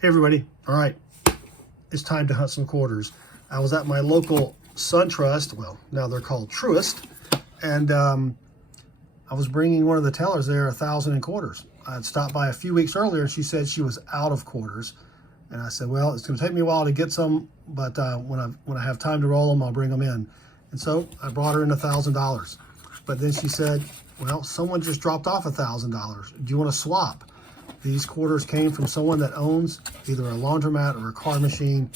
Hey everybody, all right, it's time to hunt some quarters. I was at my local SunTrust, well, now they're called Truist, and I was bringing one of the tellers there 1,000 in quarters. I had stopped by a few weeks earlier and she said she was out of quarters. And I said, well, it's gonna take me a while to get some, but when I have time to roll them, I'll bring them in. And so I brought her in $1,000. But then she said, well, someone just dropped off $1,000. Do you wanna swap? These quarters came from someone that owns either a laundromat or a car machine.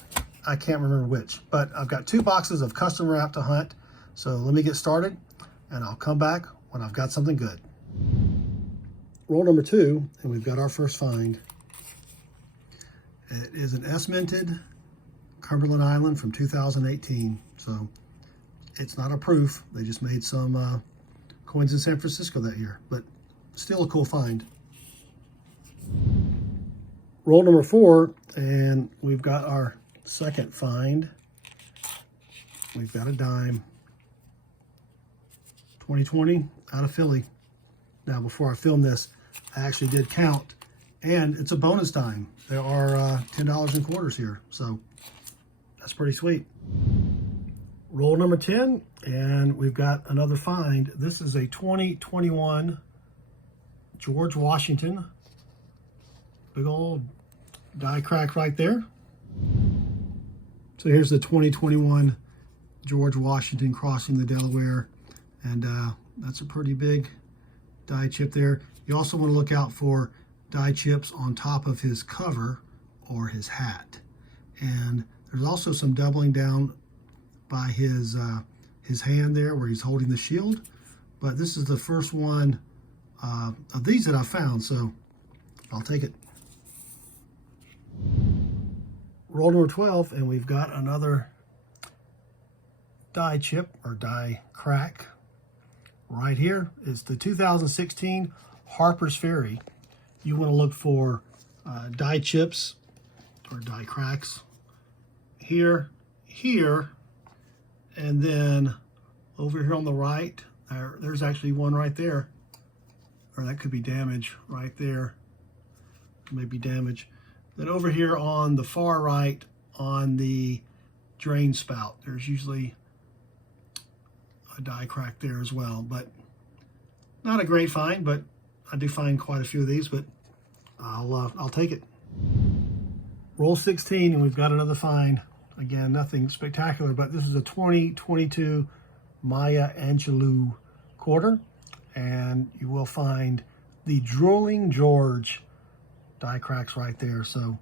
I can't remember which, but I've got 2 boxes of custom wrap to hunt. So let me get started and I'll come back when I've got something good. Roll number 2, and we've got our first find. It is an S-minted Cumberland Island from 2018. So it's not a proof. They just made some coins in San Francisco that year, but still a cool find. Roll number 4, and we've got our second find. We've got a dime. 2020 out of Philly. Now, before I filmed this, I actually did count, and it's a bonus dime. There are $10 in quarters here, so that's pretty sweet. Roll number 10, and we've got another find. This is a 2021 George Washington. Big old die crack right there. So here's the 2021 George Washington crossing the Delaware, and that's a pretty big die chip there. You also want to look out for die chips on top of his cover or his hat. And there's also some doubling down by his hand there where he's holding the shield. But this is the first one of these that I found, so I'll take it. Roll number 12, and we've got another die chip or die crack right here. It's the 2016 Harper's Ferry. You want to look for die chips or die cracks here, and then over here on the right, there's actually one right there, or that could be damage right there, maybe damage. Then over here on the far right, on the drain spout, there's usually a die crack there as well, but not a great find, but I do find quite a few of these, but I'll take it. Roll 16, and we've got another find. Again, nothing spectacular, but this is a 2022 Maya Angelou quarter, and you will find the Drooling George die cracks right there. So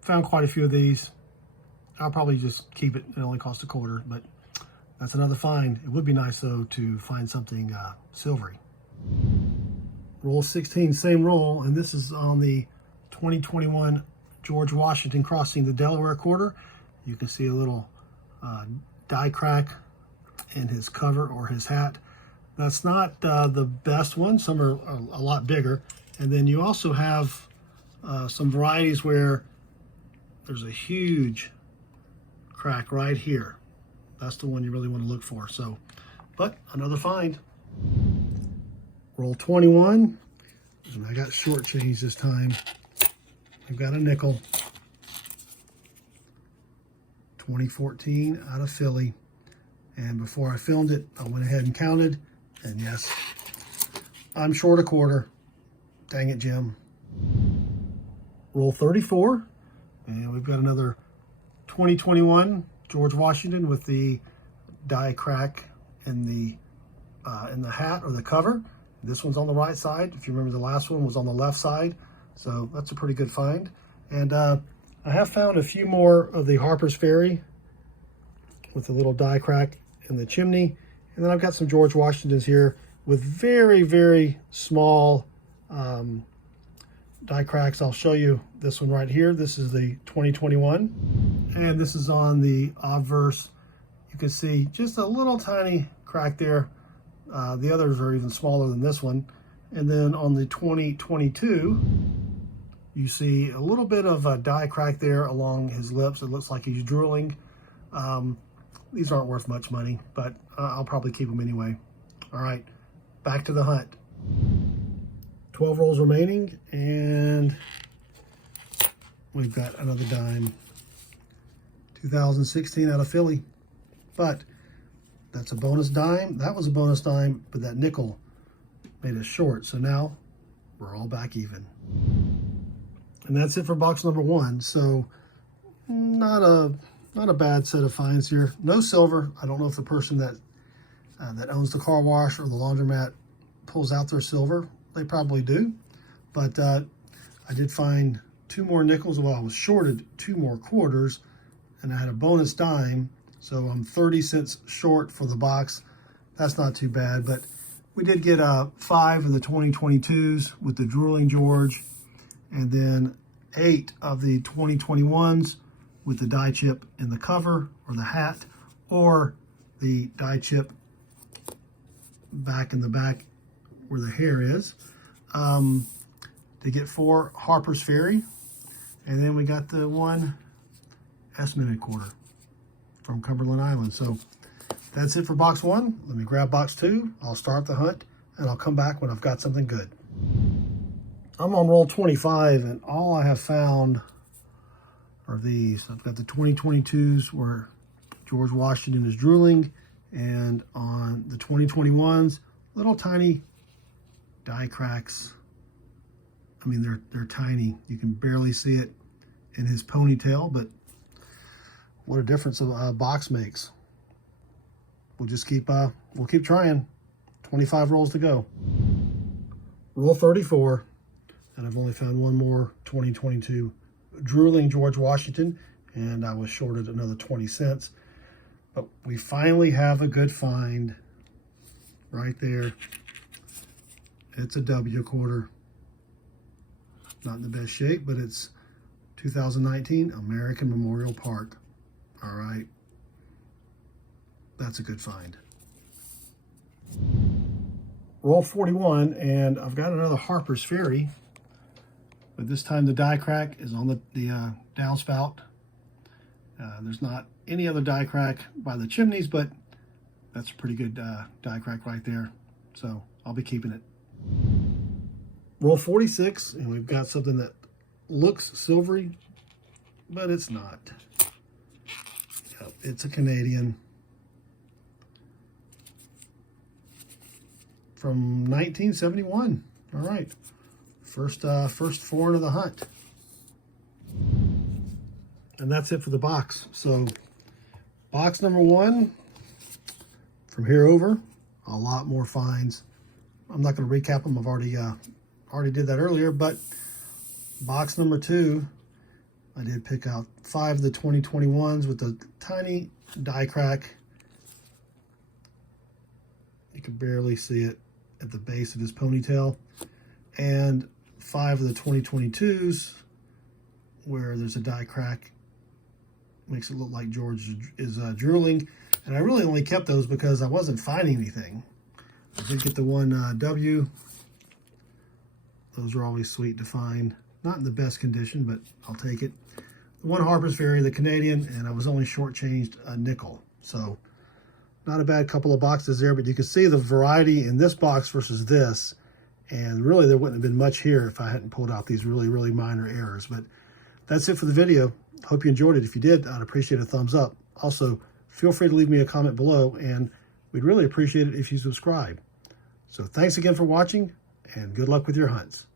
found quite a few of these. I'll probably just keep it. It only cost $0.25, but that's another find. It would be nice though to find something silvery. Roll 16, same roll, and this is on the 2021 George Washington crossing the Delaware quarter. You can see a little die crack in his cover or his hat. That's not the best one. Some are a lot bigger. And then you also have some varieties where there's a huge crack right here. That's the one you really want to look for. So, but another find. Roll 21, and I got short change this time. I've got a nickel. 2014 out of Philly. And before I filmed it, I went ahead and counted, and yes, I'm short $0.25. Dang it, Jim. Roll 34, and we've got another 2021 George Washington with the die crack in the hat or the cover. This one's on the right side. If you remember, the last one was on the left side, so that's a pretty good find. And I have found a few more of the Harper's Ferry with a little die crack in the chimney, and then I've got some George Washingtons here with very, very small die cracks. I'll show you this one right here. This is the 2021, and this is on the obverse. You can see just a little tiny crack there. The others are even smaller than this one. And then on the 2022, you see a little bit of a die crack there along his lips. It looks like he's drooling. These aren't worth much money, but I'll probably keep them anyway. All right, back to the hunt. 12 rolls remaining, and we've got another dime. 2016 out of Philly. But that's a bonus dime. That was a bonus dime, but that nickel made us short. So now we're all back even. And that's it for box number 1. So not a bad set of finds here. No silver. I don't know if the person that owns the car wash or the laundromat pulls out their silver. They probably do. But I did find 2 more nickels. Well, I was shorted 2 more quarters, and I had a bonus dime. So I'm 30 cents short for the box. That's not too bad. But we did get 5 of the 2022s with the Drooling George, and then 8 of the 2021s with the die chip in the cover or the hat, or the die chip back in the back where the hair is. To get 4 Harper's Ferry, and then we got the 1 S-minute quarter from Cumberland Island. So that's it for box 1. Let me grab box 2. I'll start the hunt, and I'll come back when I've got something good. I'm on roll 25, and all I have found are these. I've got the 2022s where George Washington is drooling, and on the 2021s, little tiny die cracks. I mean, they're tiny. You can barely see it in his ponytail, but what a difference a box makes. We'll just keep trying. 25 rolls to go. Roll 34, and I've only found 1 more 2022 drooling George Washington, and I was shorted another 20 cents. But we finally have a good find right there. It's a W quarter. Not in the best shape, but it's 2019 American Memorial Park. All right. That's a good find. Roll 41, and I've got another Harper's Ferry, but this time the die crack is on the downspout. There's not any other die crack by the chimneys, but that's a pretty good die crack right there. So I'll be keeping it. Roll 46, and we've got something that looks silvery, but it's not. Yep, it's a Canadian from 1971. All right, first foreign of the hunt. And that's it for the box. So box number 1, from here over, a lot more finds. I'm not going to recap them. I've already did that earlier, but box number 2, I did pick out 5 of the 2021s with the tiny die crack. You can barely see it at the base of his ponytail, and 5 of the 2022s where there's a die crack. Makes it look like George is drooling, and I really only kept those because I wasn't finding anything. I did get the 1 W. Those are always sweet to find. Not in the best condition, but I'll take it. The 1 Harper's Ferry, the Canadian, and I was only shortchanged a nickel. So not a bad couple of boxes there, but you can see the variety in this box versus this. And really, there wouldn't have been much here if I hadn't pulled out these really, really minor errors. But that's it for the video. Hope you enjoyed it. If you did, I'd appreciate a thumbs up. Also, feel free to leave me a comment below, and we'd really appreciate it if you subscribe. So thanks again for watching, and good luck with your hunts.